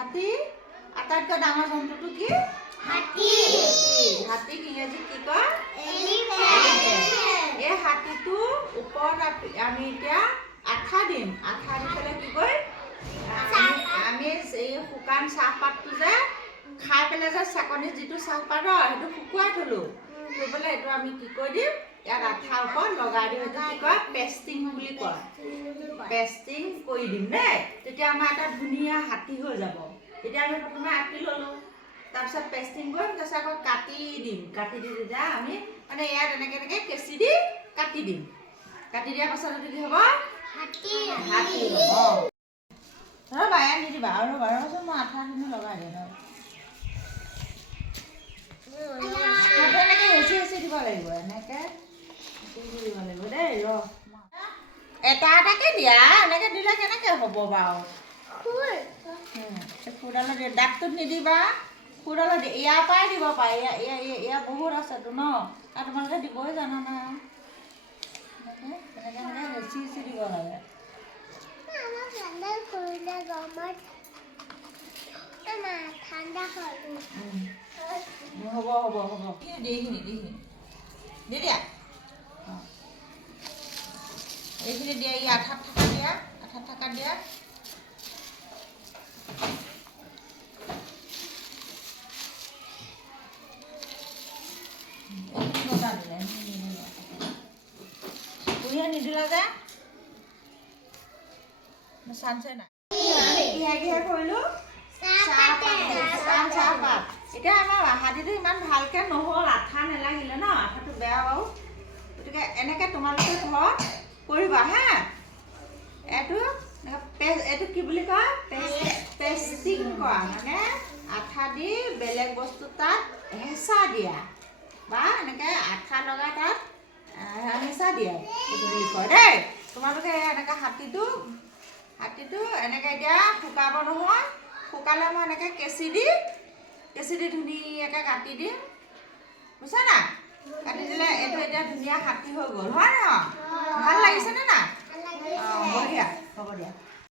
হাতী আটাইতকৈ ডাঙৰ জন্তুটো কি? হাতী। হাতীক ইংৰাজীত কি কয়? এলিফেণ্ট। এই হাতীটো ওপৰত আমি এতিয়া আঠা দিম। আঠা দি পেলাই কি কয়? আমি এই শুকান চাহপাতটো যে খাই পেলাই যে চেকনিত যিটো চাহপাত হয় সেইটো শুকুৱাই থ'লোঁ। থৈ পেলাই এইটো আমি কি কৰি দিম? ইয়াত আঠাৰ ওপৰত লগাই দিম। এইটো কি কয়? পেষ্টিং বুলি কয়। পেষ্টিং কৰি দিম দেই। তেতিয়া আমাৰ এটা ধুনীয়া হাতী হৈ যাব। এতিয়া আমি প্ৰথমে আঁকি ল'লোঁ, তাৰপিছত পেষ্টিং কৰিম, তাৰপিছত আকৌ কাটি দিম। কাটি দি তেতিয়া আমি মানে ইয়াত এনেকৈ কেঁচি দি কাটি দিম। কাটি দিয়াৰ পাছত এইটো কি হ'ব? হাতী। হাতী হ'ব। ৰ'বা ইয়াত নিদিবা আৰু ৰ'বাচোন মই আঠাখিনি লগাই দিম। এনেকৈ হেঁচি দিব লাগিব। এনেকৈ হেঁচি দিব লাগিব দেই। এটা এটাকে দিয়া, এনেকৈ দিলে কেনেকৈ হ'ব বাৰু? খুৰডালত দিয়া, দাঁতটোত নিদিবা। খুৰডালত ইয়াৰ পৰাই দিব পাৰে। ইয়াৰ বহুত আছেতো ন, আৰু তোমালোকে দিবই জানা নাই। এনেকৈ হেঁচি দিব লাগে। হ'ব এইখিনি দি দিয়া। এইখিনি দিয়া, এই আঠাত থকা দিয়া, আঠাত থকা দিয়া। এইখিনি বটা দিলে কুঁহিয়াৰ নিদিলা যে চাঞ্চে নাই। কিহে কৰিলোঁ? চাহপাত। এতিয়া আমাৰ হাতীটো ইমান ভালকৈ নহ'ল, আঠা নেলাগিলে ন, আঠাটো বেয়া বাৰু। গতিকে এনেকৈ তোমালোকে ঘৰত কৰিবা হা। এইটো কি বুলি কয়? পেষ্টিং কৰা, মানে আঠা দি বেলেগ বস্তু তাত হেঁচা দিয়া বা এনেকৈ আঠা লগাই তাত হেঁচা দিয়ে, এইটো বুলি কয় দেই। তোমালোকে এনেকৈ হাতীটো এনেকৈ এতিয়া শুকাব নহয়। শুকালে মই এনেকৈ কেঁচি দি ধুনীয়াকৈ কাটি দিম, বুজিছা নাই? কাটি দিলে এইটো এতিয়া ধুনীয়া হাতী হৈ গ'ল, হয় নহয়? ভাল লাগিছেনে নাই? অঁ বঢ়িয়া, হ'ব দিয়া।